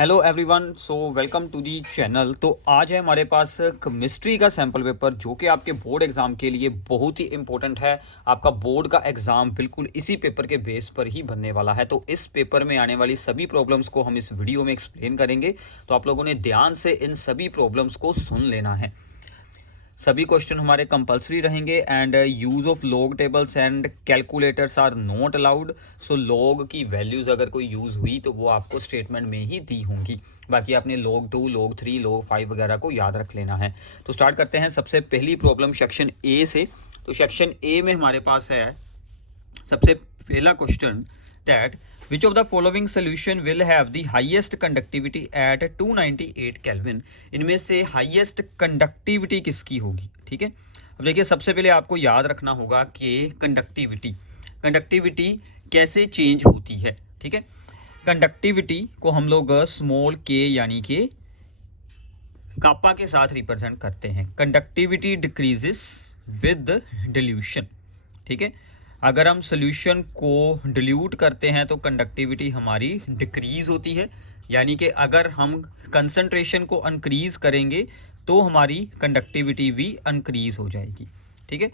Hello everyone, so welcome to the channel. तो आज है हमारे पास केमिस्ट्री का सैम्पल पेपर जो कि आपके बोर्ड एग्जाम के लिए बहुत ही इंपॉर्टेंट है। आपका बोर्ड का एग्जाम बिल्कुल इसी पेपर के बेस पर ही बनने वाला है। तो इस पेपर में आने वाली सभी प्रॉब्लम्स को हम इस वीडियो में एक्सप्लेन करेंगे। तो आप लोगों ने ध्यान से इन सभी प्रॉब्लम्स को सुन लेना है। सभी क्वेश्चन हमारे कंपलसरी रहेंगे and use of log tables and calculators are not allowed. So log की वैल्यूज अगर कोई यूज हुई तो वो आपको स्टेटमेंट में ही दी होंगी। बाकी आपने log 2, log 3, log 5 वगैरह को याद रख लेना है। तो स्टार्ट करते हैं सबसे पहली प्रॉब्लम सेक्शन ए से। तो सेक्शन ए में हमारे पास है सबसे पहला question that which of the following solution will have the highest conductivity at 298 kelvin. इनमें से हाईएस्ट कंडक्टिविटी किसकी होगी। ठीक है, अब देखिए सबसे पहले आपको याद रखना होगा कि कंडक्टिविटी कैसे चेंज होती है। ठीक है, कंडक्टिविटी को हम लोग स्मॉल के यानी कि कापा के साथ रिप्रेजेंट करते हैं। Conductivity decreases with dilution. ठीक है, अगर हम सोल्यूशन को डिल्यूट करते हैं तो कंडक्टिविटी हमारी डिक्रीज होती है, यानी कि अगर हम कंसंट्रेशन को इंक्रीज करेंगे तो हमारी कंडक्टिविटी भी इंक्रीज हो जाएगी। ठीक है,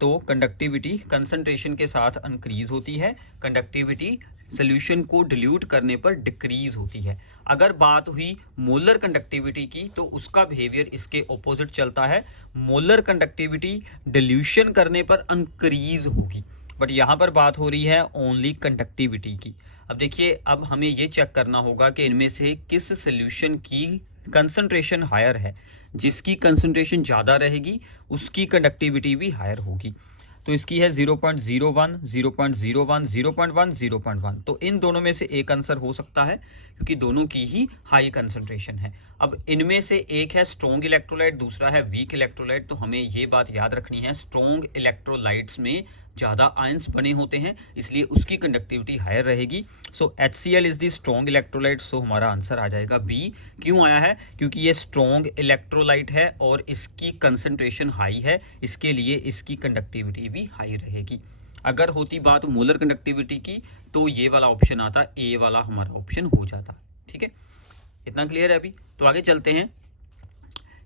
तो कंडक्टिविटी कंसंट्रेशन के साथ इंक्रीज होती है, कंडक्टिविटी सोल्यूशन को डिल्यूट करने पर डिक्रीज होती है। अगर बात हुई मोलर कंडक्टिविटी की तो उसका बिहेवियर इसके ऑपोजिट चलता है। मोलर कंडक्टिविटी डिल्यूशन करने पर इंक्रीज होगी, बट यहाँ पर बात हो रही है ओनली कंडक्टिविटी की। अब देखिए, अब हमें ये चेक करना होगा कि इनमें से किस सोल्यूशन की कंसंट्रेशन हायर है। जिसकी कंसंट्रेशन ज़्यादा रहेगी उसकी कंडक्टिविटी भी हायर होगी। तो इसकी है 0.01, 0.01, 0.1, 0.1। तो इन दोनों में से एक आंसर हो सकता है क्योंकि दोनों की ही हाई कंसंट्रेशन है। अब इनमें से एक है स्ट्रॉन्ग इलेक्ट्रोलाइट, दूसरा है वीक इलेक्ट्रोलाइट। तो हमें ये बात याद रखनी है, स्ट्रॉन्ग इलेक्ट्रोलाइट्स में ज़्यादा आयंस बने होते हैं, इसलिए उसकी कंडक्टिविटी हायर रहेगी। So HCl is the strong electrolyte. सो हमारा आंसर आ जाएगा बी। क्यों आया है? क्योंकि ये स्ट्रॉन्ग इलेक्ट्रोलाइट है और इसकी कंसंट्रेशन हाई है, इसके लिए इसकी कंडक्टिविटी भी हाई रहेगी। अगर होती बात मोलर कंडक्टिविटी की तो ये वाला ऑप्शन आता, ए वाला हमारा ऑप्शन हो जाता। ठीक है, इतना क्लियर है अभी? तो आगे चलते हैं।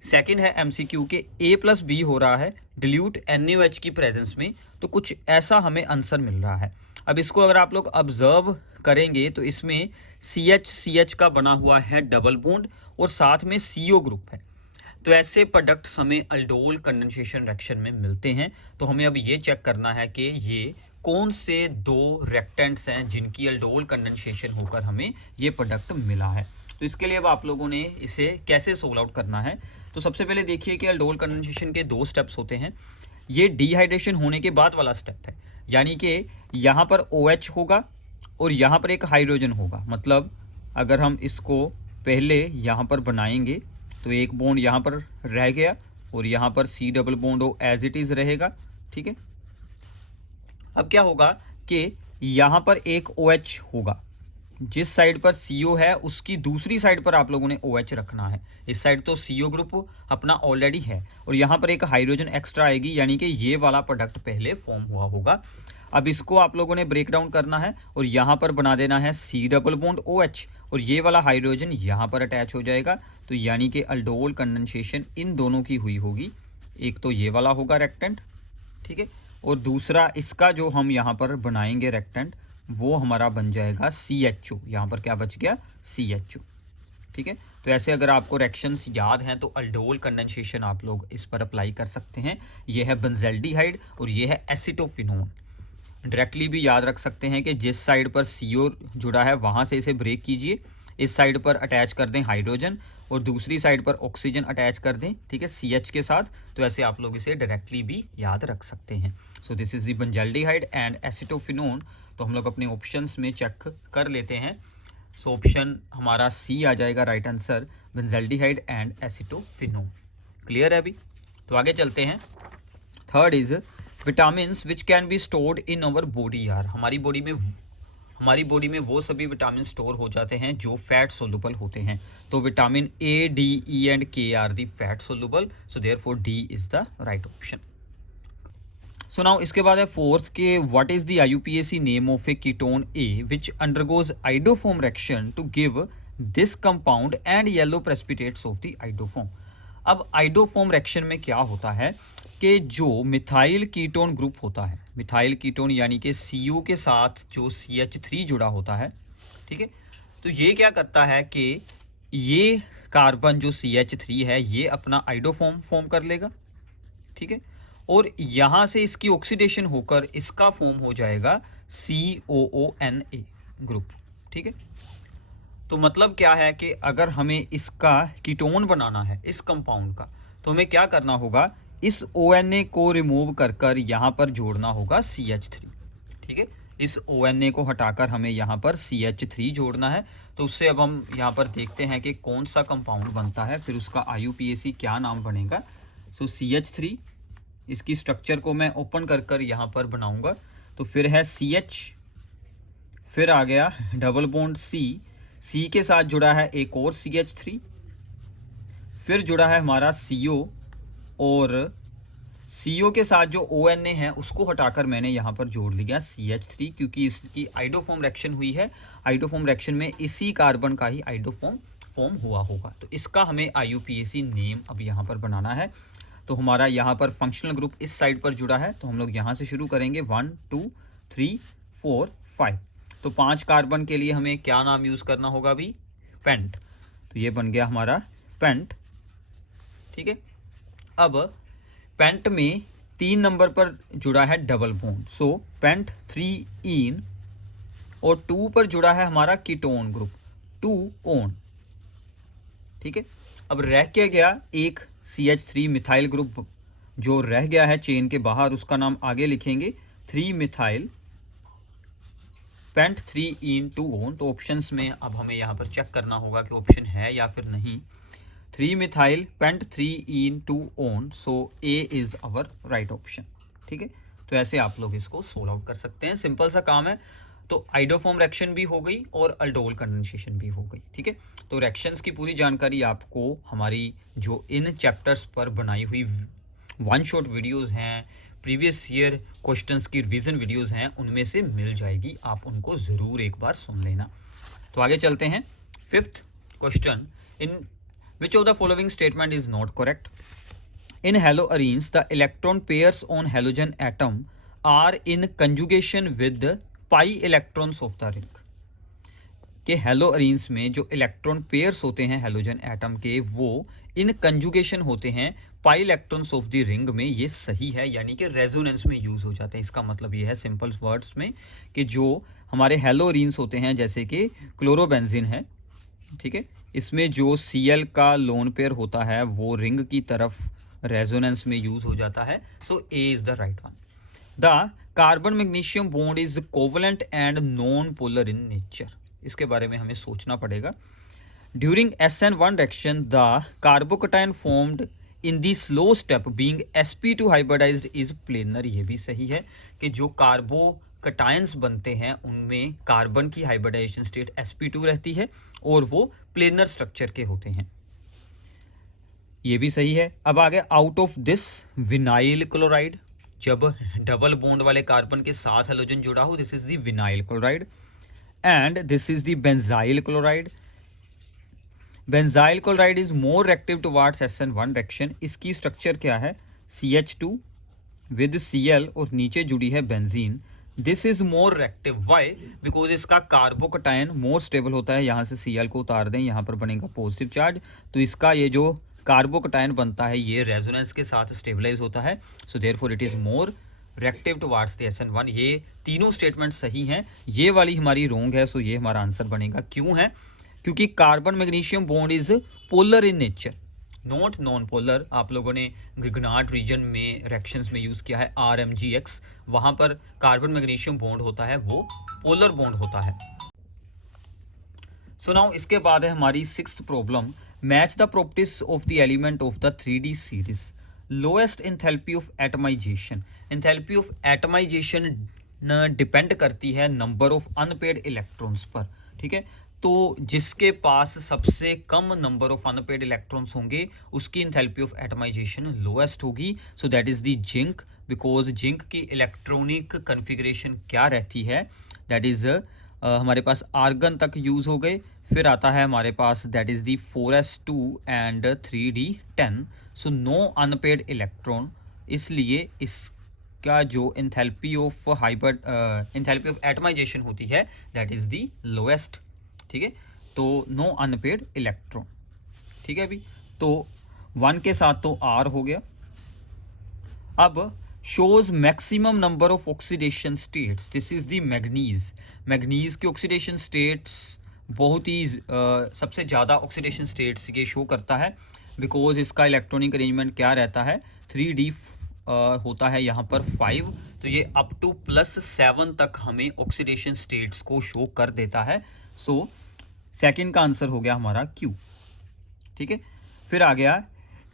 सेकंड है MCQ के A+B हो रहा है डिल्यूट NaOH की प्रेजेंस में, तो कुछ ऐसा हमें आंसर मिल रहा है। अब इसको अगर आप लोग ऑब्जर्व करेंगे तो इसमें CH का बना हुआ है डबल बॉन्ड और साथ में CO ग्रुप है। तो ऐसे प्रोडक्ट्स हमें अल्डोल कंडेंसेशन रिएक्शन में मिलते हैं। तो हमें अब ये चेक करना है कि ये कौन से दो रिएक्टेंट्स हैं जिनकी अल्डोल कंडेंसेशन होकर हमें ये प्रोडक्ट मिला है। तो इसके लिए अब आप लोगों ने इसे कैसे सोल्व आउट करना है। तो सबसे पहले देखिए कि अल्डोल कंडेंसेशन के दो स्टेप्स होते हैं। ये डिहाइड्रेशन होने के बाद वाला स्टेप है, यानी कि यहाँ पर OH होगा और यहाँ पर एक हाइड्रोजन होगा। मतलब अगर हम इसको पहले यहाँ पर बनाएंगे तो एक बॉन्ड यहाँ पर रह गया और यहाँ पर C double bond as it is रहेगा। ठीक है, अब क्या होगा कि यहाँ पर एक OH होगा, जिस साइड पर CO है उसकी दूसरी साइड पर आप लोगों ने OH रखना है। इस साइड तो CO ग्रुप अपना ऑलरेडी है और यहाँ पर एक हाइड्रोजन एक्स्ट्रा आएगी, यानी कि ये वाला प्रोडक्ट पहले फॉर्म हुआ होगा। अब इसको आप लोगों ने ब्रेक डाउन करना है और यहाँ पर बना देना है C डबल बॉन्ड OH और ये वाला हाइड्रोजन यहाँ पर अटैच हो जाएगा। तो यानी कि अल्डोल कंडेंसेशन इन दोनों की हुई होगी। एक तो ये वाला होगा रेक्टेंट, ठीक है, और दूसरा इसका जो हम यहाँ पर बनाएंगे रेक्टेंट वो हमारा बन जाएगा CHO। यहाँ पर क्या बच गया? CHO। ठीक है, तो ऐसे अगर आपको रिएक्शंस याद हैं तो अल्डोल कंडेंसेशन आप लोग इस पर अप्लाई कर सकते हैं। ये है बेंजल्डिहाइड और ये है एसीटोफिनोन। डायरेक्टली भी याद रख सकते हैं कि जिस साइड पर CO जुड़ा है वहाँ से इसे ब्रेक कीजिए, इस साइड पर अटैच कर दें हाइड्रोजन और दूसरी साइड पर ऑक्सीजन अटैच कर दें, ठीक है, CH के साथ। तो ऐसे आप लोग इसे डायरेक्टली भी याद रख सकते हैं। So this is the benzaldehyde and acetophenone. तो हम लोग अपने ऑप्शंस में चेक कर लेते हैं। सो ऑप्शन हमारा C आ जाएगा right answer, benzaldehyde and acetophenone. Clear है अभी? तो आगे चलते हैं। Third is vitamins which can be stored in our body. यार हमारी बॉडी में वो सभी विटामिन स्टोर हो जाते हैं जो फैट सोल्यूबल होते हैं। तो vitamin A, D, E and K are the fat soluble. So therefore D is the right option. So now इसके बाद है फोर्थ के what is the IUPAC name of a ketone A which undergoes iodoform reaction to give this compound and yellow precipitates of the iodoform. अब iodoform reaction में क्या होता है कि जो मिथाइल कीटोन ग्रुप होता है, मिथाइल कीटोन यानी कि CO के साथ जो CH3 जुड़ा होता है, ठीक है, तो ये क्या करता है कि ये कार्बन जो CH3 है ये अपना आइडोफॉर्म फॉर्म कर लेगा, ठीक है, और यहाँ से इसकी ऑक्सीडेशन होकर इसका फॉर्म हो जाएगा COONA ग्रुप, ठीक है। तो मतलब क्या है कि अगर हमें इसका कीटोन बनाना है इस कंपाउंड का, तो हमें क्या करना होगा, इस ONA को रिमूव कर कर यहाँ पर जोड़ना होगा CH3, ठीक है। इस ONA को हटाकर हमें यहाँ पर CH3 जोड़ना है। तो उससे अब हम यहाँ पर देखते हैं कि कौन सा कंपाउंड बनता है, फिर उसका IUPAC क्या नाम बनेगा। सो CH3, इसकी स्ट्रक्चर को मैं ओपन कर कर यहाँ पर बनाऊँगा। तो फिर है CH, फिर आ गया डबल बॉन्ड C के साथ जुड़ा है एक और CH3, फिर जुड़ा है हमारा CO, और CO के साथ जो ONA है उसको हटाकर मैंने यहाँ पर जोड़ लिया CH3, क्योंकि इसकी आइडोफॉर्म रिएक्शन हुई है। आइडोफॉर्म रिएक्शन में इसी कार्बन का ही आइडोफॉर्म फॉर्म हुआ होगा। तो इसका हमें IUPAC नेम अब यहाँ पर बनाना है। तो हमारा यहाँ पर फंक्शनल ग्रुप इस साइड पर जुड़ा है, तो हम लोग यहाँ से शुरू करेंगे 1 2 3 4 5। तो 5 कार्बन के लिए हमें क्या नाम यूज़ करना होगा अभी, पेंट। तो ये बन गया हमारा पेंट, ठीक है। अब पेंट में 3 नंबर पर जुड़ा है डबल बॉन्ड, सो पेंट 3 इन, और 2 पर जुड़ा है हमारा कीटोन ग्रुप 2 ऑन, ठीक है। अब रह क्या गया, एक CH3 मिथाइल ग्रुप जो रह गया है चेन के बाहर, उसका नाम आगे लिखेंगे 3 मिथाइल पेंट 3 इन 2 ऑन। तो ऑप्शंस में अब हमें यहाँ पर चेक करना होगा कि ऑप्शन है या फिर नहीं। 3 methyl paint 3 in 2 on, so A is our right option, ठीक है। तो ऐसे आप लोग इसको सोल्व आउट कर सकते हैं, सिंपल सा काम है। तो आइडोफॉर्म रिएक्शन भी हो गई और अल्डोल कंडेंसेशन भी हो गई, ठीक है। तो रिएक्शंस की पूरी जानकारी आपको हमारी जो इन चैप्टर्स पर बनाई हुई 1 शॉट वीडियोस हैं, प्रीवियस ईयर क्वेश्चंस की रिवीजन वीडियोस हैं, उनमें से मिल जाएगी, आप उनको ज़रूर एक बार सुन लेना। तो आगे चलते हैं। 5th question, in which of the following statement is not correct. In haloarenes the electron pairs on halogen atom are in conjugation with pi electrons of the ring. के हेलोअरीन्स में जो इलेक्ट्रॉन पेयर्स होते हैं halogen atom के, वो in conjugation होते हैं पाई electrons of the ring में। ये सही है, यानी कि रेजोनेंस में यूज़ हो जाते हैं। इसका मतलब ये है सिंपल वर्ड्स में कि जो हमारे हेलोअरीन्स होते हैं जैसे कि क्लोरोबेंजीन है, ठीक है, इसमें जो Cl का लोन पेयर होता है वो रिंग की तरफ रेजोनेंस में यूज़ हो जाता है। So A is the right one. The carbon magnesium bond is covalent and non polar in nature. इसके बारे में हमें सोचना पड़ेगा। During SN1 reaction the carbocation formed in the slow step being sp2 hybridised is planar. ये भी सही है कि जो कार्बोकटायंस बनते हैं उनमें कार्बन की हाइब्रिडाइजेशन स्टेट sp2 रहती है और वो प्लेनर स्ट्रक्चर के होते हैं। ये भी सही है। अब आगे, out of this vinyl chloride, जब डबल बॉन्ड वाले कार्बन के साथ हेलोजन जुड़ा हो, this is the vinyl chloride, and this is the benzyl chloride. Benzyl chloride is more reactive towards SN1 reaction. इसकी स्ट्रक्चर क्या है, CH2 विद Cl और नीचे जुड़ी है benzene. This is more reactive, why, because इसका कार्बोकटायन मोर स्टेबल होता है। यहाँ से Cl को उतार दें, यहाँ पर बनेगा पॉजिटिव चार्ज, तो इसका ये जो कार्बोकटायन बनता है ये रेजोनेंस के साथ स्टेबलाइज होता है। So therefore it is more reactive towards the SN1। ये तीनों स्टेटमेंट सही हैं, ये वाली हमारी रॉन्ग है। सो ये हमारा आंसर बनेगा। क्यों है, क्योंकि carbon magnesium bond is polar in nature, not non polar. आप लोगों ने गिगनार्ड रीजन में रिएक्शंस में यूज़ किया है RMGX, वहाँ पर कार्बन मैग्नीशियम बॉन्ड होता है वो पोलर बॉन्ड होता है। सो नाउ इसके बाद है हमारी 6th problem, match the properties of the element of the 3D series. Lowest enthalpy of atomisation. Enthalpy of atomisation depend करती है नंबर ऑफ अनपेड इलेक्ट्रॉन्स पर, ठीक है। तो जिसके पास सबसे कम नंबर ऑफ अनपेड इलेक्ट्रॉन्स होंगे उसकी एंथैल्पी ऑफ एटमाइजेशन लोएस्ट होगी। So that is the zinc, because zinc की इलेक्ट्रॉनिक कन्फिग्रेशन क्या रहती है, दैट इज़ हमारे पास आर्गन तक यूज़ हो गए, फिर आता है हमारे पास that is the 4s2 and 3d10, so no unpaired electron, इसलिए इसका जो enthalpy of enthalpy of atomisation होती है दैट इज़ दी लोएस्ट, ठीक है। तो नो अनपेड इलेक्ट्रॉन, ठीक है अभी। तो 1 के साथ तो R हो गया। अब shows maximum number of oxidation states, this is the manganese. Manganese के ऑक्सीडेशन स्टेट्स बहुत ही सबसे ज़्यादा ऑक्सीडेशन स्टेट्स ये शो करता है, बिकॉज इसका इलेक्ट्रॉनिक अरेंजमेंट क्या रहता है, 3D होता है यहाँ पर 5, तो ये अप टू +7 तक हमें ऑक्सीडेशन स्टेट्स को शो कर देता है। सो सेकंड का आंसर हो गया हमारा Q, ठीक है। फिर आ गया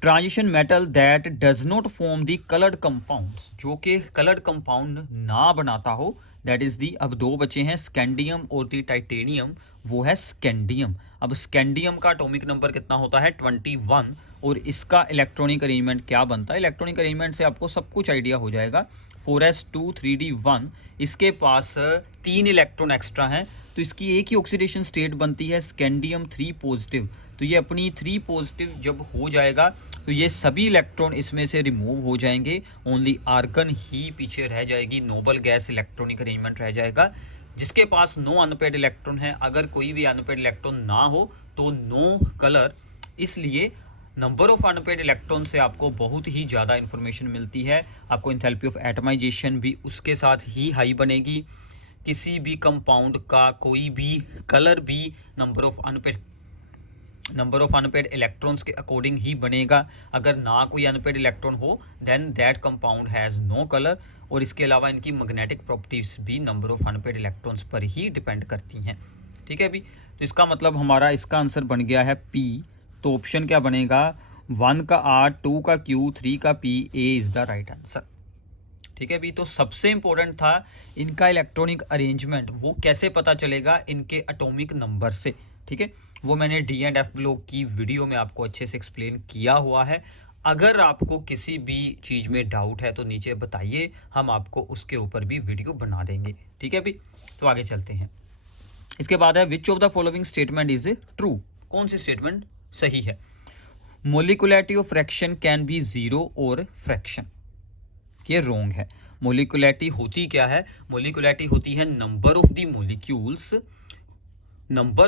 transition metal that does not form the coloured compounds, जो कि कलर्ड कंपाउंड ना बनाता हो, दैट इज दी, अब 2 बचे हैं, स्कैंडियम और दी टाइटेनियम, वो है स्कैंडियम। अब स्कैंडियम का एटॉमिक नंबर कितना होता है 21, और इसका इलेक्ट्रॉनिक अरेंजमेंट क्या बनता है, इलेक्ट्रॉनिक अरेंजमेंट से आपको सब कुछ आइडिया हो जाएगा। 4s2 3d1, इसके पास 3 इलेक्ट्रॉन एक्स्ट्रा हैं, तो इसकी एक ही ऑक्सीडेशन स्टेट बनती है स्कैंडियम 3 पॉजिटिव। तो ये अपनी 3 पॉजिटिव जब हो जाएगा तो ये सभी इलेक्ट्रॉन इसमें से रिमूव हो जाएंगे, ओनली आर्गन ही पीछे रह जाएगी, नोबल गैस इलेक्ट्रॉनिक अरेंजमेंट रह जाएगा, जिसके पास नो अनपेड इलेक्ट्रॉन है। अगर कोई भी अनपेड इलेक्ट्रॉन ना हो तो नो कलर, इसलिए नंबर ऑफ अनपेड इलेक्ट्रॉन से आपको बहुत ही ज़्यादा इन्फॉर्मेशन मिलती है। आपको एंथैल्पी ऑफ एटमाइजेशन भी उसके साथ ही हाई बनेगी। किसी भी कंपाउंड का कोई भी कलर भी नंबर ऑफ अनपेड इलेक्ट्रॉन्स के अकॉर्डिंग ही बनेगा। अगर ना कोई अनपेड इलेक्ट्रॉन हो then that compound has no colour, और इसके अलावा इनकी मैग्नेटिक प्रॉपर्टीज भी नंबर ऑफ अनपेड इलेक्ट्रॉन्स पर ही डिपेंड करती हैं, ठीक है अभी। तो इसका मतलब हमारा इसका आंसर बन गया है P। तो ऑप्शन क्या बनेगा, 1 का R, 2 का Q, 3 का P, A is the right answer, ठीक है अभी। तो सबसे इंपॉर्टेंट था इनका इलेक्ट्रॉनिक अरेंजमेंट, वो कैसे पता चलेगा, इनके एटॉमिक नंबर से, ठीक है। वो मैंने D&F ब्लॉक की वीडियो में आपको अच्छे से एक्सप्लेन किया हुआ है। अगर आपको किसी भी चीज़ में डाउट है तो नीचे बताइए, हम आपको उसके ऊपर भी वीडियो बना देंगे, ठीक है अभी। तो आगे चलते हैं। इसके बाद है विच of the following statement is true, कौन सी स्टेटमेंट सही है। मोलिकुलैरिटी ऑफ फ्रैक्शन कैन बी 0 और फ्रैक्शन, ये रॉन्ग है। मोलिकुलैरिटी होती क्या है, मोलिकुलैरिटी होती है number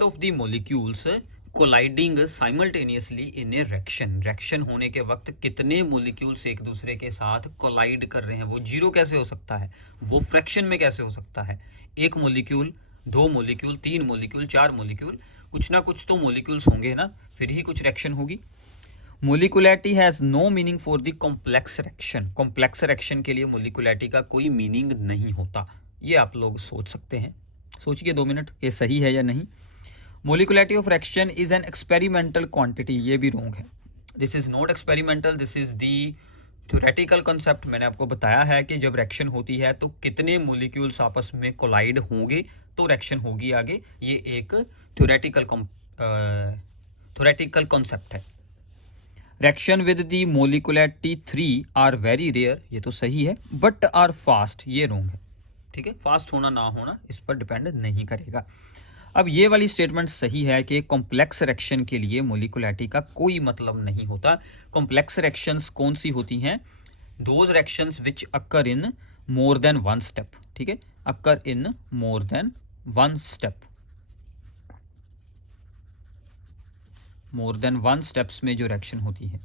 of the molecules colliding simultaneously in A reaction. Reaction होने के वक्त कितने मोलिक्यूल्स एक दूसरे के साथ कोलाइड कर रहे हैं, वो 0 कैसे हो सकता है, वो फ्रैक्शन में कैसे हो सकता है। 1 मोलिक्यूल, 2 मोलिक्यूल, 3 मोलिक्यूल, 4 मोलिक्यूल, कुछ ना कुछ तो मोलिक्यूल्स होंगे ना, फिर ही कुछ रिएक्शन होगी। Molecularity has no meaning for the complex reaction, complex reaction के लिए मोलिकुलैरिटी का कोई मीनिंग नहीं होता। ये आप लोग सोच सकते हैं, सोचिए 2 मिनट, ये सही है या नहीं। Molecularity of reaction is an experimental quantity, ये भी रॉन्ग है। This is not experimental, this is the theoretical concept. मैंने आपको बताया है कि जब रिएक्शन होती है तो कितने मोलिक्यूल्स आपस में कोलाइड होंगे तो रिएक्शन होगी आगे, ये एक थ्योरेटिकल कॉन्सेप्ट है। Reaction with the molecularity 3 are very rare, ये तो सही है, बट आर फास्ट, ये रॉन्ग है, ठीक है। फास्ट होना ना होना इस पर डिपेंड नहीं करेगा। अब ये वाली स्टेटमेंट सही है कि कॉम्प्लेक्स रिएक्शन के लिए मोलिकुलैरिटी का कोई मतलब नहीं होता। कॉम्प्लेक्स रिएक्शंस कौन सी होती हैं, those reactions which occur in more than 1 step, ठीक है, occur in more than 1 step, more than 1 steps में जो रिएक्शन होती है,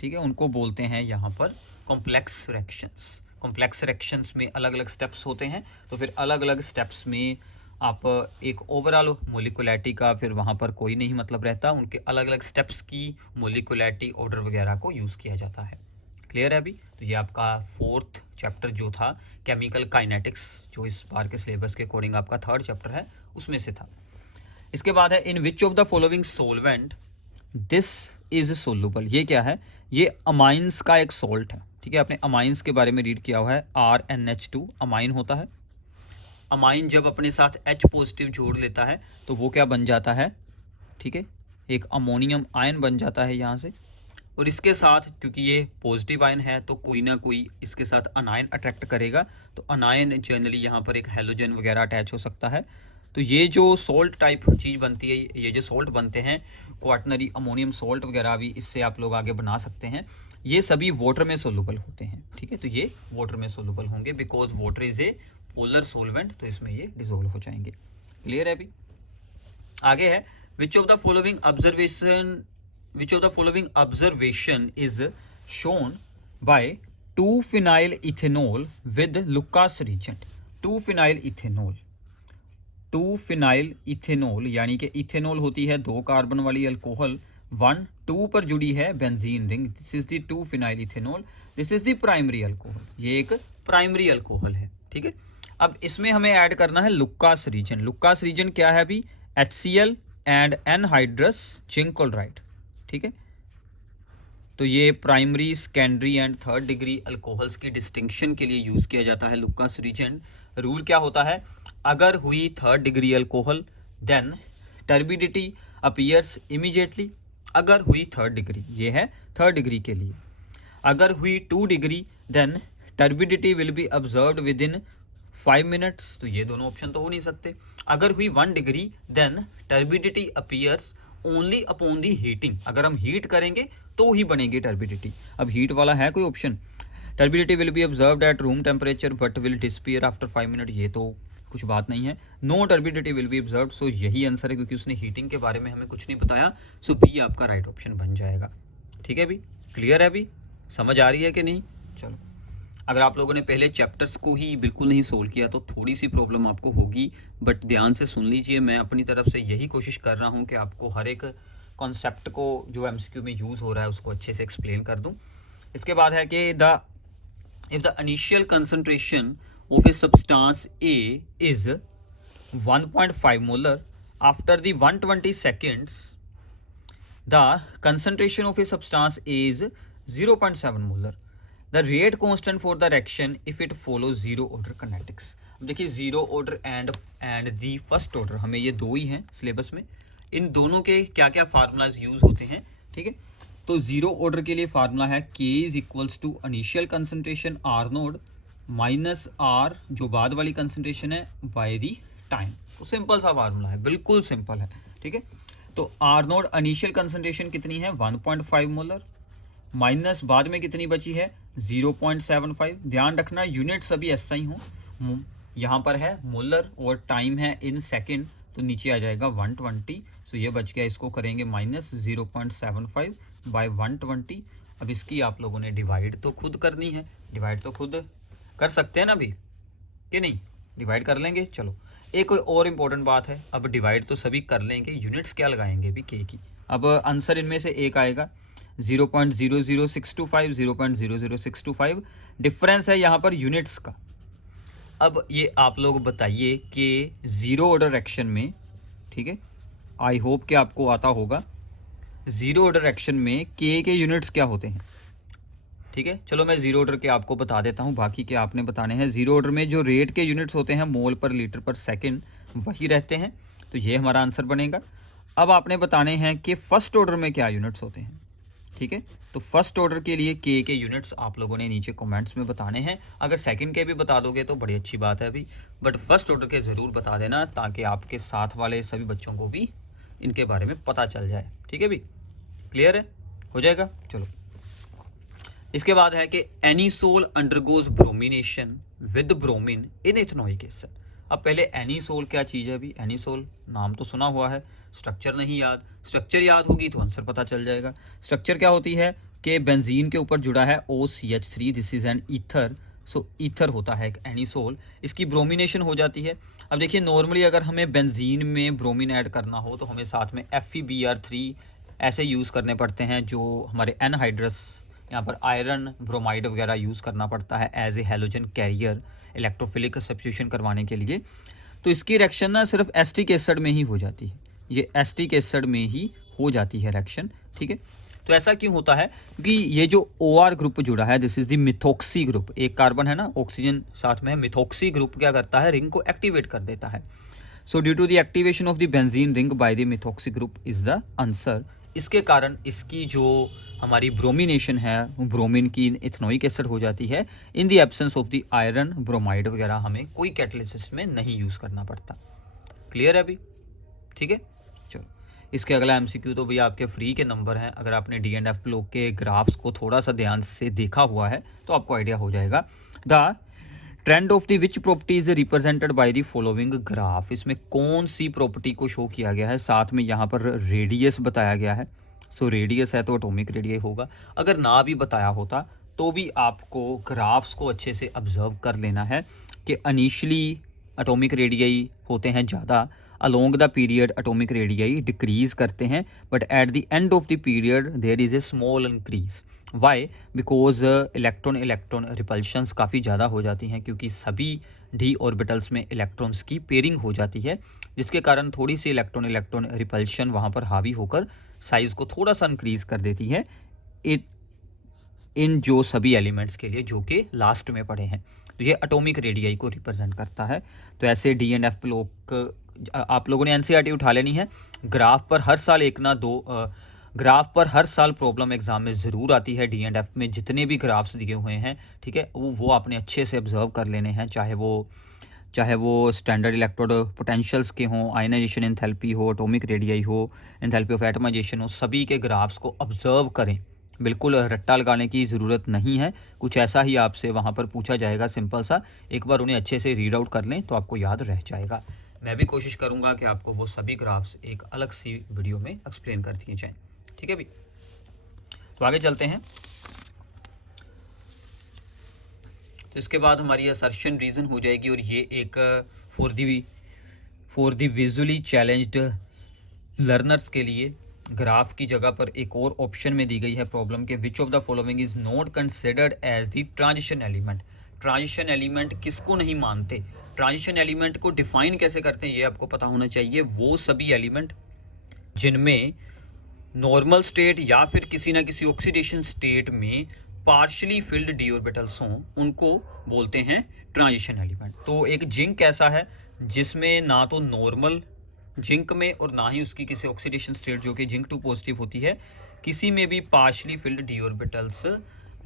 ठीक है, उनको बोलते हैं यहाँ पर कॉम्प्लेक्स रिएक्शंस। कॉम्प्लेक्स रिएक्शंस में अलग अलग स्टेप्स होते हैं, तो फिर अलग अलग स्टेप्स में आप एक ओवरऑल मोलिकुलैरिटी का फिर वहाँ पर कोई नहीं मतलब रहता, उनके अलग अलग स्टेप्स की मोलिकुलैरिटी ऑर्डर वगैरह को यूज़ किया जाता है। क्लियर है अभी। तो ये आपका 4th चैप्टर जो था केमिकल काइनेटिक्स, जो इस बार के सिलेबस के अकॉर्डिंग आपका 3rd चैप्टर है, उसमें से था। इसके बाद है in which of the following solvent this is soluble, ये क्या है, ये अमाइंस का एक सॉल्ट है, ठीक है। आपने अमाइंस के बारे में रीड किया हुआ है, RnH2 अमाइन होता है। अमाइन जब अपने साथ H पॉजिटिव जोड़ लेता है तो वो क्या बन जाता है, ठीक है, एक अमोनियम आयन बन जाता है यहाँ से, और इसके साथ क्योंकि ये पॉजिटिव आयन है तो कोई ना कोई इसके साथ अनायन अट्रैक्ट करेगा, तो अनायन जनरली यहाँ पर एक हेलोजन वगैरह अटैच हो सकता है। तो ये जो सॉल्ट टाइप चीज़ बनती है, ये जो सॉल्ट बनते हैं क्वाटनरी अमोनियम सॉल्ट वगैरह भी इससे आप लोग आगे बना सकते हैं, ये सभी वाटर में सोलूबल होते हैं। ठीक है, तो ये वाटर में सोलूबल होंगे because water is a polar solvent, तो इसमें ये डिसोल्व हो जाएंगे। क्लियर है अभी? आगे है विच of the following observation is shown by 2-phenyl ethanol with Lucas reagent। 2-phenyl ethanol यानी कि इथेनॉल होती है 2 कार्बन वाली अल्कोहल, 1-2 पर जुड़ी है benzene ring, this is the 2-phenyl ethanol, this is the primary alcohol, ये एक प्राइमरी अल्कोहल है। ठीक है, अब इसमें हमें ऐड करना है लुकास रीजन। लुकास रीजन क्या है अभी? HCl and anhydrous zinc chloride. ठीक है, तो ये primary, secondary and third degree alcohols की डिस्टिंक्शन के लिए यूज़ किया जाता है लुकास रीजन। रूल क्या होता है? अगर हुई third degree alcohol then turbidity appears immediately. अगर हुई थर्ड डिग्री, ये है थर्ड डिग्री के लिए। अगर हुई 2 degree then turbidity will be observed within 5 minutes, तो ये दोनों ऑप्शन तो हो नहीं सकते। अगर हुई 1 degree then turbidity appears only upon the heating, अगर हम हीट करेंगे तो ही बनेगी टर्बिडिटी। अब हीट वाला है कोई option? Turbidity will be observed at room temperature but will disappear after 5 minute, ये तो कुछ बात नहीं है। No turbidity will be observed, so यही आंसर है क्योंकि उसने हीटिंग के बारे में हमें कुछ नहीं बताया, सो बी आपका राइट ऑप्शन बन जाएगा। ठीक है अभी? क्लियर है अभी? समझ आ रही है कि नहीं? चलो, अगर आप लोगों ने पहले चैप्टर्स को ही बिल्कुल नहीं सोल्व किया तो थोड़ी सी प्रॉब्लम आपको होगी, बट ध्यान से सुन लीजिए। मैं अपनी तरफ से यही कोशिश कर रहा हूँ कि आपको हर एक कॉन्सेप्ट को जो एमसीक्यू में यूज़ हो रहा है उसको अच्छे से एक्सप्लेन कर दूँ। इसके बाद है कि if the initial concentration of a substance A is 1.5 molar after the 120 seconds the concentration of a substance A is 0.7 molar, the rate constant for the reaction if it follow zero order kinetics. अब देखिए zero order and the first order, हमें ये दो ही हैं syllabus में, इन दोनों के क्या क्या फार्मूलाज यूज होते हैं। ठीक है, तो जीरो ऑर्डर के लिए फार्मूला है K is equals to initial concentration R naught minus R जो बाद वाली कंसंट्रेशन है बाय दी टाइम। तो सिंपल सा फार्मूला है, बिल्कुल सिंपल है। ठीक है, तो R नोड इनिशियल कंसंट्रेशन कितनी है 1.5 मोलर माइनस बाद में कितनी बची है 0.75। ध्यान रखना यूनिट्स अभी ऐसा ही हो, यहाँ पर है मोलर और टाइम है इन सेकेंड, तो नीचे आ जाएगा 120। सो ये बच गया, इसको करेंगे माइनस 0.75 बाय 120। अब इसकी आप लोगों ने डिवाइड तो खुद करनी है, डिवाइड तो खुद कर सकते हैं ना अभी कि नहीं? डिवाइड कर लेंगे। चलो, एक और इम्पोर्टेंट बात है, अब डिवाइड तो सभी कर लेंगे, यूनिट्स क्या लगाएंगे अभी K की। अब आंसर इनमें से एक आएगा 0.00625, 0.00625 डिफरेंस है यहाँ पर यूनिट्स का। अब ये आप लोग बताइए कि ज़ीरो ऑर्डर रिएक्शन में, ठीक है, आई होप कि आपको आता होगा, ज़ीरो ऑर्डर रिएक्शन में K के यूनिट्स क्या होते हैं। ठीक है, चलो मैं ज़ीरो ऑर्डर के आपको बता देता हूँ, बाकी के आपने बताने हैं। ज़ीरो ऑर्डर में जो रेट के यूनिट्स होते हैं मोल पर लीटर पर सेकेंड वही रहते हैं, तो ये हमारा आंसर बनेगा। अब आपने बताने हैं कि फर्स्ट ऑर्डर में क्या यूनिट्स होते हैं। ठीक है, तो फर्स्ट ऑर्डर के लिए K के यूनिट्स आप लोगों ने नीचे कमेंट्स में बताने हैं। अगर सेकंड के भी बता दोगे तो बड़ी अच्छी बात है अभी, बट फर्स्ट ऑर्डर के ज़रूर बता देना ताकि आपके साथ वाले सभी बच्चों को भी इनके बारे में पता चल जाए। ठीक है भी? क्लियर है? हो जाएगा। चलो, इसके बाद है कि anisole undergoes bromination with bromine in ethanoic acid. अब पहले एनीसोल क्या चीज़ है अभी? एनीसोल नाम तो सुना हुआ है, स्ट्रक्चर नहीं याद। स्ट्रक्चर याद होगी तो आंसर पता चल जाएगा। स्ट्रक्चर क्या होती है कि बेंजीन के ऊपर जुड़ा है OCH3, this is an ether. So ether होता है एक एनीसोल, इसकी ब्रोमिनेशन हो जाती है। अब देखिए नॉर्मली अगर हमें बेंजीन में ब्रोमीन ऐड करना हो तो हमें साथ में FeBr3 ऐसे यूज़ करने पड़ते हैं, जो हमारे एनहाइड्रस यहाँ पर आयरन ब्रोमाइड वगैरह यूज़ करना पड़ता है as a halogen carrier electrophilic substitution करवाने के लिए। तो इसकी रिएक्शन ना सिर्फ एसिटिक एसिड में ही हो जाती है, ये एसिटिक एसिड में ही हो जाती है रिएक्शन। ठीक है, तो ऐसा क्यों होता है? क्योंकि ये जो OR ग्रुप जुड़ा है, this is the methoxy group, एक कार्बन है ना, ऑक्सीजन साथ में है, मिथॉक्सी ग्रुप क्या करता है, रिंग को एक्टिवेट कर देता है। So due to the activation of the benzene ring by the methoxy group is the answer. इसके कारण इसकी जो हमारी ब्रोमिनेशन है ब्रोमीन की इथेनोइक एसिड हो जाती है in the absence of the iron bromide वगैरह, हमें कोई कैटालिसिस में नहीं यूज़ करना पड़ता। क्लियर है अभी? ठीक है, चलो इसके अगला एमसीक्यू तो भैया आपके फ्री के नंबर हैं। अगर आपने डी एंड एफ ब्लॉक के ग्राफ्स को थोड़ा सा ध्यान से देखा हुआ है तो आपको आइडिया हो जाएगा। The trend of the which property is represented by the following graph. इसमें कौन सी प्रॉपर्टी को शो किया गया है, साथ में यहाँ पर रेडियस बताया गया है। सो रेडियस है तो एटॉमिक रेडियस होगा, अगर ना भी बताया होता तो भी आपको ग्राफ्स को अच्छे से ऑब्जर्व कर लेना है कि इनिशियली एटॉमिक रेडियस होते हैं ज़्यादा, along the period atomic radius decrease करते हैं, but at the end of the period there is a small increase. Why? Because electron repulsions काफ़ी ज़्यादा हो जाती हैं, क्योंकि सभी डी ऑर्बिटल्स में इलेक्ट्रॉन्स की पेयरिंग हो जाती है, जिसके कारण थोड़ी सी इलेक्ट्रॉन रिपल्शन वहाँ पर हावी होकर साइज़ को थोड़ा सा इंक्रीज कर देती है इन जो सभी एलिमेंट्स के लिए जो कि लास्ट में पड़े हैं। तो ये एटॉमिक रेडियस को रिप्रेजेंट करता है। तो ऐसे डी एंड एफ ब्लॉक आप लोगों ने एनसीईआरटी उठा लेनी है। ग्राफ पर हर साल एक ना दो ग्राफ पर हर साल प्रॉब्लम एग्जाम में ज़रूर आती है। डी एंड एफ में जितने भी ग्राफ्स दिए हुए हैं, ठीक है, वो आपने अच्छे से ऑब्जर्व कर लेने हैं, चाहे वो स्टैंडर्ड इलेक्ट्रोड पोटेंशियल्स के हों, आयनाइजेशन एंथैल्पी हो, एटॉमिक रेडियस हो, एंथैल्पी ऑफ एटमाइजेशन हो, सभी के ग्राफ्स को ऑब्जर्व करें। बिल्कुल रट्टा लगाने की ज़रूरत नहीं है, कुछ ऐसा ही आपसे वहाँ पर पूछा जाएगा सिंपल सा, एक बार उन्हें अच्छे से रीड आउट कर लें तो आपको याद रह जाएगा। मैं भी कोशिश करूँगा कि आपको वो सभी ग्राफ्स एक अलग सी वीडियो में एक्सप्लेन कर दिए जाएँ। ठीक है भी, तो आगे चलते हैं। तो इसके बाद हमारी असर्शन रीज़न हो जाएगी, और ये एक for the visually challenged learners के लिए ग्राफ की जगह पर एक और ऑप्शन में दी गई है प्रॉब्लम के which of the following is not considered as the transition element. Transition element किसको नहीं मानते, ट्रांजिशन एलिमेंट को डिफाइन कैसे करते हैं ये आपको पता होना चाहिए। वो सभी एलिमेंट जिनमें नॉर्मल स्टेट या फिर किसी ना किसी ऑक्सीडेशन स्टेट में पार्शली फिल्ड डी ऑर्बिटल्स हों, उनको बोलते हैं ट्रांजिशन एलिमेंट। तो एक जिंक ऐसा है जिसमें ना तो नॉर्मल जिंक में और ना ही उसकी किसी ऑक्सीडेशन स्टेट जो कि जिंक 2 पॉजिटिव होती है, किसी में भी पार्शली फिल्ड डी ऑर्बिटल्स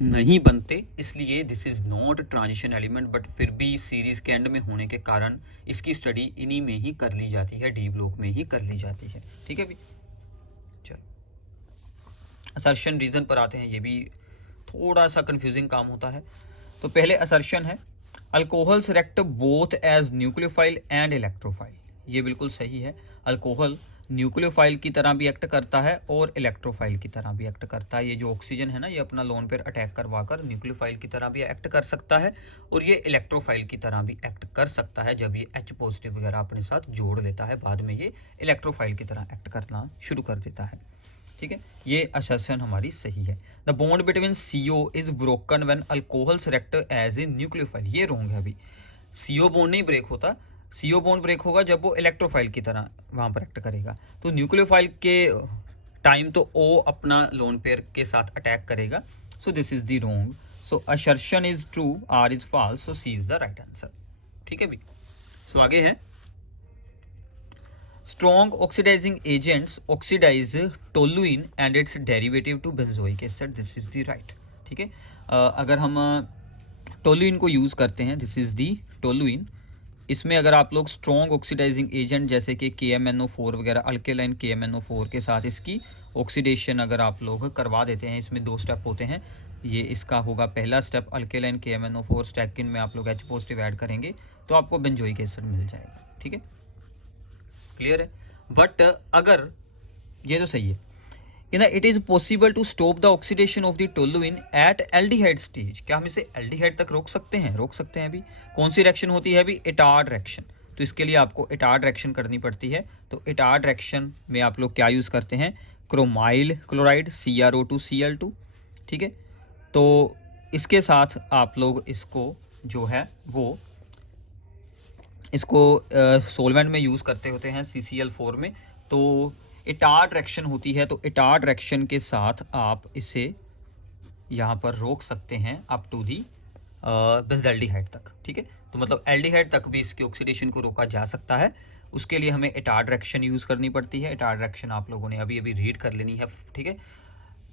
नहीं बनते, इसलिए this is not transition element. But फिर भी सीरीज़ के एंड में होने के कारण इसकी स्टडी इन्हीं में ही कर ली जाती है, डी ब्लॉक में ही कर ली जाती है। ठीक है भी, चलो असर्शन रीज़न पर आते हैं। ये भी थोड़ा सा कंफ्यूजिंग काम होता है। तो पहले असर्शन है alcohols react both as nucleophile and electrophile. ये बिल्कुल सही है, अल्कोहल न्यूक्लियोफाइल की तरह भी एक्ट करता है और इलेक्ट्रोफाइल की तरह भी एक्ट करता है। ये जो ऑक्सीजन है ना, ये अपना लोन पेयर अटैक करवाकर न्यूक्लियोफाइल की तरह भी एक्ट कर सकता है, और ये इलेक्ट्रोफाइल की तरह भी एक्ट कर सकता है जब ये H पॉजिटिव वगैरह अपने साथ जोड़ लेता है, बाद में ये इलेक्ट्रोफाइल की तरह एक्ट करना शुरू कर देता है। ठीक है, ये असर्शन हमारी सही है। The bond between CO is broken when alcohols react as a nucleophile. ये रॉन्ग है अभी, CO बॉन्ड नहीं ब्रेक होता, CO बॉन्ड ब्रेक होगा जब वो इलेक्ट्रोफाइल की तरह वहाँ पर एक्ट करेगा। तो न्यूक्लियोफाइल के टाइम तो O अपना लोन पेयर के साथ अटैक करेगा। So this is the wrong. So assertion is true, R is false, so C is the right answer. ठीक है भी, सो आगे है strong oxidising agents oxidise toluene and its derivative to benzoic acid, this is the right. ठीक है, अगर हम toluene को यूज़ करते हैं, दिस इज दी टोलुइन, इसमें अगर आप लोग स्ट्रॉन्ग ऑक्सीडाइजिंग एजेंट जैसे कि KMnO4 वगैरह अल्केलाइन KMnO4 के साथ इसकी ऑक्सीडेशन अगर आप लोग करवा देते हैं, इसमें 2 स्टेप होते हैं। ये इसका होगा पहला स्टेप, अल्केलाइन KMnO4 स्टैकिन में आप लोग H पॉजिटिव ऐड करेंगे तो आपको बेंजोइक एसिड मिल जाएगा। ठीक है, क्लियर है। बट अगर ये तो सही है कि ना, it is possible to stop the oxidation of the toluene at aldehyde stage. क्या हम इसे एल्डिहाइड तक रोक सकते हैं? रोक सकते हैं। अभी कौन सी रिएक्शन होती है? अभी इटार्ड रिएक्शन। तो इसके लिए आपको इटार्ड रिएक्शन करनी पड़ती है। तो इटार्ड रिएक्शन में आप लोग क्या यूज़ करते हैं? Chromyl chloride CrO2Cl2। ठीक है, तो इसके साथ आप लोग इसको जो है वो इसको सोलवेंट में यूज़ करते होते हैं CCl4 में। तो इटार्ड रिएक्शन होती है, तो इटार्ड रिएक्शन के साथ आप इसे यहाँ पर रोक सकते हैं अप टू दी बेंजल्डिहाइड तक। ठीक है, तो मतलब एल्डिहाइड तक भी इसकी ऑक्सीडेशन को रोका जा सकता है, उसके लिए हमें इटार डायरेक्शन यूज़ करनी पड़ती है। इटार डायरेक्शन आप लोगों ने अभी अभी रीड कर लेनी है, ठीक है।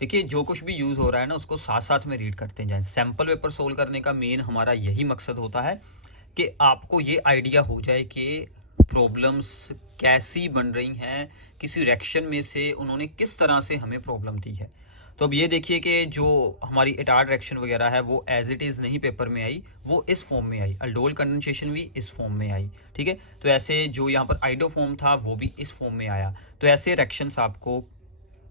देखिए जो कुछ भी यूज़ हो रहा है ना उसको साथ साथ में रीड करते जाएं। सैम्पल पेपर सोल्व करने का मेन हमारा यही मकसद होता है कि आपको ये आइडिया हो जाए कि प्रॉब्लम्स कैसी बन रही हैं, किसी रिएक्शन में से उन्होंने किस तरह से हमें प्रॉब्लम दी है। तो अब ये देखिए कि जो हमारी इटार रिएक्शन वगैरह है वो एज इट इज़ नहीं पेपर में आई, वो इस फॉर्म में आई। अल्डोल कंडेंसेशन भी इस फॉर्म में आई, ठीक है। तो ऐसे जो यहाँ पर आइडोफॉर्म था वो भी इस फॉर्म में आया। तो ऐसे रिएक्शंस आपको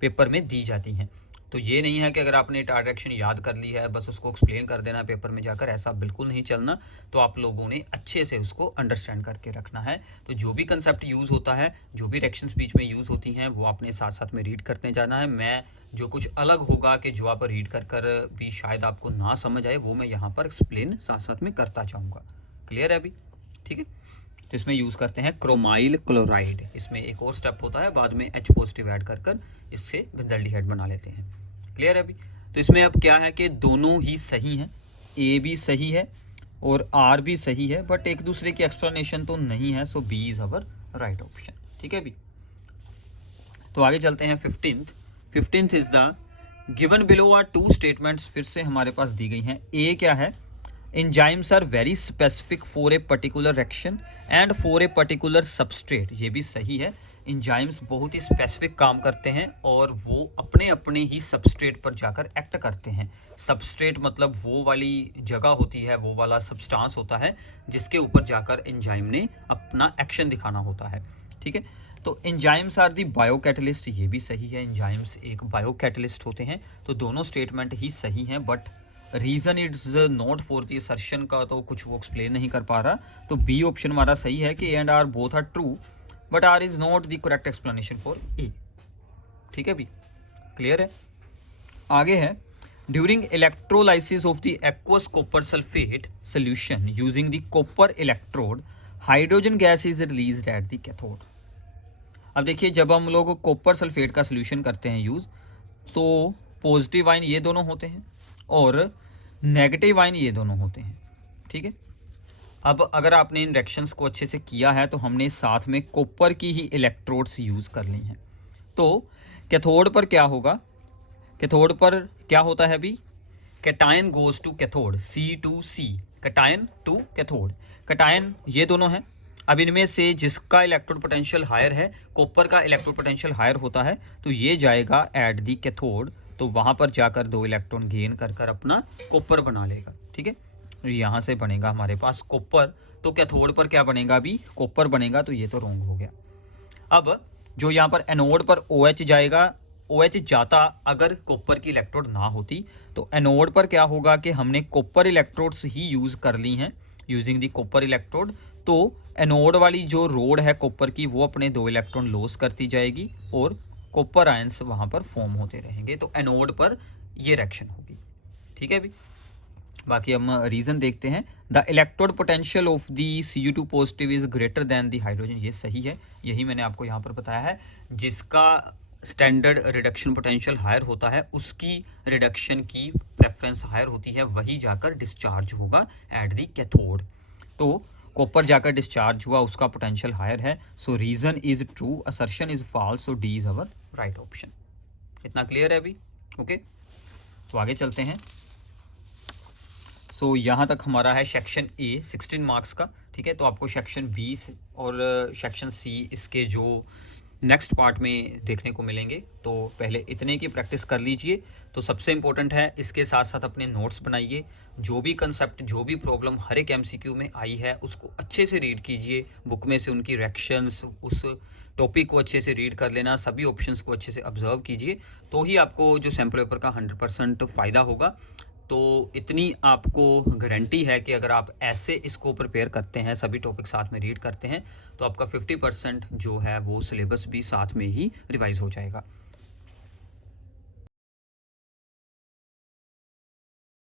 पेपर में दी जाती हैं। तो ये नहीं है कि अगर आपने इटार रिएक्शन याद कर ली है बस उसको एक्सप्लेन कर देना पेपर में जाकर, ऐसा बिल्कुल नहीं चलना। तो आप लोगों ने अच्छे से उसको अंडरस्टैंड करके रखना है। तो जो भी कंसेप्ट यूज़ होता है, जो भी रिएक्शंस बीच में यूज़ होती हैं, वो आपने साथ साथ में रीड करते जाना है। मैं जो कुछ अलग होगा कि जो आप रीड कर कर भी शायद आपको ना समझ आए, वो मैं यहाँ पर एक्सप्लेन साथ साथ में करता जाऊँगा। क्लियर है अभी, ठीक है। तो इसमें यूज़ करते हैं क्रोमाइल क्लोराइड। इसमें एक और स्टेप होता है, बाद में H पॉजिटिव ऐड कर कर इससे बेंजल्डिहाइड बना लेते हैं। क्लियर है अभी। तो इसमें अब क्या है कि दोनों ही सही हैं, A भी सही है और R भी सही है, बट एक दूसरे की एक्सप्लेनेशन तो नहीं है। So B is our right option, ठीक है अभी। तो आगे चलते हैं 15th is the given below are two statements. फिर से हमारे पास दी गई हैं। ए क्या है, enzymes are very specific for a particular reaction and for a particular substrate. ये भी सही है। एंजाइम्स बहुत ही स्पेसिफिक काम करते हैं और वो अपने अपने ही सबस्ट्रेट पर जाकर एक्ट करते हैं। सबस्ट्रेट मतलब वो वाली जगह होती है, वो वाला सब्सटेंस होता है जिसके ऊपर जाकर एंजाइम ने अपना एक्शन दिखाना होता है, ठीक है। तो एंजाइम्स आर दी बायोकैटलिस्ट, ये भी सही है। एंजाइम्स एक बायोकैटलिस्ट होते हैं। तो दोनों स्टेटमेंट ही सही हैं, but reason it's not for the assertion का तो कुछ वो एक्सप्लेन नहीं कर पा रहा। तो बी ऑप्शन हमारा सही है कि and R both are true but R is not the correct explanation for A, ठीक है भी। क्लियर है। आगे है during electrolysis of the aqueous copper sulphate solution using the copper electrode hydrogen gas is released at the cathode. अब देखिए जब हम लोग कॉपर सल्फेट का सोल्यूशन करते हैं यूज़, तो पॉजिटिव आयन ये दोनों होते हैं और नेगेटिव आयन ये दोनों होते हैं, ठीक है। अब अगर आपने इन रिएक्शंस को अच्छे से किया है तो हमने साथ में कॉपर की ही इलेक्ट्रोड्स यूज़ कर ली हैं। तो कैथोड पर क्या होगा, कैथोड पर क्या होता है अभी, cation goes to cathode, C2C, cation to cathode. Cation ये दोनों हैं। अब इनमें से जिसका इलेक्ट्रोड पोटेंशियल हायर है, कॉपर का इलेक्ट्रोड पोटेंशियल हायर होता है, तो ये जाएगा एट दी कैथोड। तो वहाँ पर जाकर 2 इलेक्ट्रॉन गेन कर कर अपना कॉपर बना लेगा, ठीक है। यहाँ से बनेगा हमारे पास कॉपर। तो कैथोड पर क्या बनेगा अभी, कॉपर बनेगा। तो ये तो रॉन्ग हो गया। अब जो यहाँ पर एनोड पर OH जाएगा, OH जाता अगर कॉपर की इलेक्ट्रोड ना होती, तो एनोड पर क्या होगा कि हमने कॉपर इलेक्ट्रोड्स ही यूज़ कर ली हैं यूजिंग दी कॉपर इलेक्ट्रोड। तो एनोड वाली जो रोड है कॉपर की, वो अपने 2 इलेक्ट्रॉन लॉस करती जाएगी और कॉपर आयंस वहाँ पर फॉर्म होते रहेंगे। तो एनोड पर ये रिएक्शन होगी, ठीक है अभी। बाकी हम रीज़न देखते हैं। The electrode potential of the Cu2 positive is greater than the hydrogen. ये सही है, यही मैंने आपको यहाँ पर बताया है। जिसका स्टैंडर्ड रिडक्शन पोटेंशियल हायर होता है, उसकी रिडक्शन की प्रेफरेंस हायर होती है, वही जाकर डिस्चार्ज होगा एट दी कैथोड। तो कॉपर जाकर डिस्चार्ज हुआ, उसका पोटेंशियल हायर है। So reason is true, assertion is false. So D is our right option. इतना क्लियर है अभी, ओके। तो आगे चलते हैं। सो यहाँ तक हमारा है सेक्शन ए 16 मार्क्स का, ठीक है। तो आपको सेक्शन बी और सेक्शन सी इसके जो नेक्स्ट पार्ट में देखने को मिलेंगे। तो पहले इतने की प्रैक्टिस कर लीजिए। तो सबसे इम्पोर्टेंट है, इसके साथ साथ अपने नोट्स बनाइए। जो भी कंसेप्ट, जो भी प्रॉब्लम हर एक MCQ में आई है उसको अच्छे से रीड कीजिए। बुक में से उनकी रिएक्शंस, उस टॉपिक को अच्छे से रीड कर लेना, सभी ऑप्शंस को अच्छे से ऑब्जर्व कीजिए। तो ही आपको जो सैम्पल पेपर का 100% फ़ायदा होगा। तो इतनी आपको गारंटी है कि अगर आप ऐसे इसको प्रिपेयर करते हैं, सभी टॉपिक साथ में रीड करते हैं, तो आपका 50% जो है वो सिलेबस भी साथ में ही रिवाइज़ हो जाएगा।